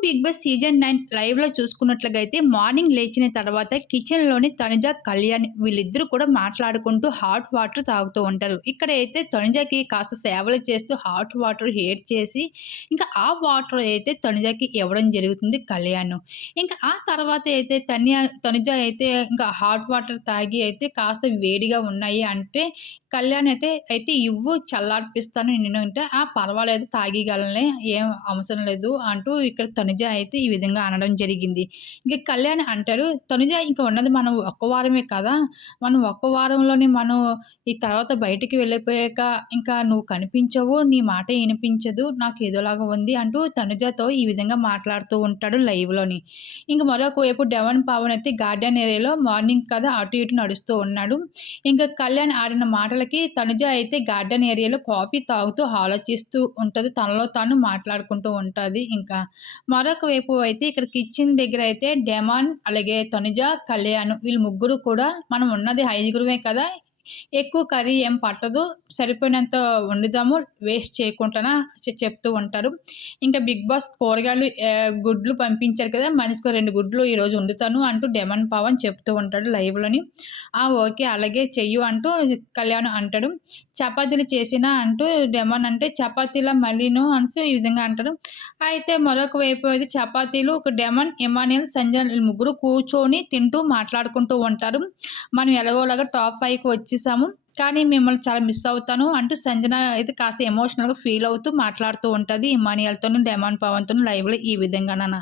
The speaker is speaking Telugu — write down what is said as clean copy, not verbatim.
బిగ్ బాస్ సీజన్ 9 లైవ్‌లో చూసుకున్నట్లుగా అయితే మార్నింగ్ లేచిన తర్వాత కిచెన్‌లోని తనుజ, కళ్యాణ్ వీళ్ళిద్దరూ కూడా మాట్లాడుకుంటూ హాట్ వాటర్ తాగుతూ ఉంటారు. ఇక్కడైతే తనుజకి కాస్త సేవలు చేస్తూ హాట్ వాటర్ హీట్ చేసి ఇంకా ఆ వాటర్ అయితే తనుజకి ఇవ్వడం జరుగుతుంది కళ్యాణ్. ఇంకా ఆ తర్వాత అయితే తనుజ అయితే ఇంకా హాట్ వాటర్ తాగి అయితే కాస్త వేడిగా ఉన్నాయి అంటే కళ్యాణ్ అయితే ఇవ్వు చల్లార్పిస్తాను నేను అంటే, "ఆ! పర్వాలేదు తాగేయగలనులే ఏం అవసరం లేదు" అంటూ ఇక్కడ తనుజ అయితే ఈ విధంగా అనడం జరిగింది. ఇంక కళ్యాణ్ అంటారు, "తనుజ ఇంక ఉన్నది మనం ఒక్క వారమే కదా! మనం ఒక్క వారంలోనే మనం ఈ తర్వాత బయటికి వెళ్ళిపోయాక ఇంకా నువ్వు కనిపించవు, నీ మాట ఇనిపించదు, నాకు ఏదోలాగా ఉంది" అంటూ తనుజతో ఈ విధంగా మాట్లాడుతూ ఉంటాడు లైవ్‌లోని. ఇంక మరొక వైపు డెవన్ పవన్ అయితే గార్డెన్ ఏరియాలో మార్నింగ్ కదా అటు ఇటు నడుస్తూ ఉన్నాడు. ఇంక కళ్యాణ్ ఆడిన మాటలకి తనుజ అయితే గార్డెన్ ఏరియాలో కాఫీ తాగుతూ ఆలోచిస్తూ ఉంటది. తనలో తాను మాట్లాడుకుంటూ ఉంటది ఇంకా. మరొక వైపు అయితే ఇక్కడ కిచెన్ దగ్గర అయితే డెమాన్, అలాగే తనుజ, కళ్యాణ్ వీళ్ళు ముగ్గురు కూడా మనం ఉన్నది ఐదుగురమే కదా! ఎక్కువ కర్రీ ఏం పట్టదు. సరిపోయినంత వండుదాము. వేస్ట్ చేయకుండానా చెప్తూ ఉంటారు. ఇంకా బిగ్ బాస్ కూరగాయలు గుడ్లు పంపించారు కదా! మనిషికో 2 గుడ్లు ఈరోజు వండుతాను అంటూ డెమన్ పవన్ చెప్తూ ఉంటాడు లైవ్‌లోని. ఆ! ఓకే. అలాగే చెయ్యు అంటూ కళ్యాణ్ అంటాడు. చపాతీలు చేసినా అంటూ డెమన్ అంటే చపాతీలా మళ్ళీను అనేసి ఈ విధంగా అంటారు. అయితే మరొక వైపు అయితే చపాతీలు ఒక డెమన్, ఇమాన్యుయల్, సంజన ఈళ్ళు ముగ్గురు కూర్చొని తింటూ మాట్లాడుకుంటూ ఉంటారు. మనం ఎలాగోలాగా టాప్ 5కి వచ్చేసాము. కానీ మిమ్మల్ని చాలా మిస్ అవుతాను అంటూ సంజన అయితే కాస్త ఎమోషనల్‌గా ఫీల్ అవుతూ మాట్లాడుతూ ఉంటది. ఇమాన్యుయల్‌తోను, డెమాన్ పవన్‌తోను లైవ్‌లో ఈ విధంగానన.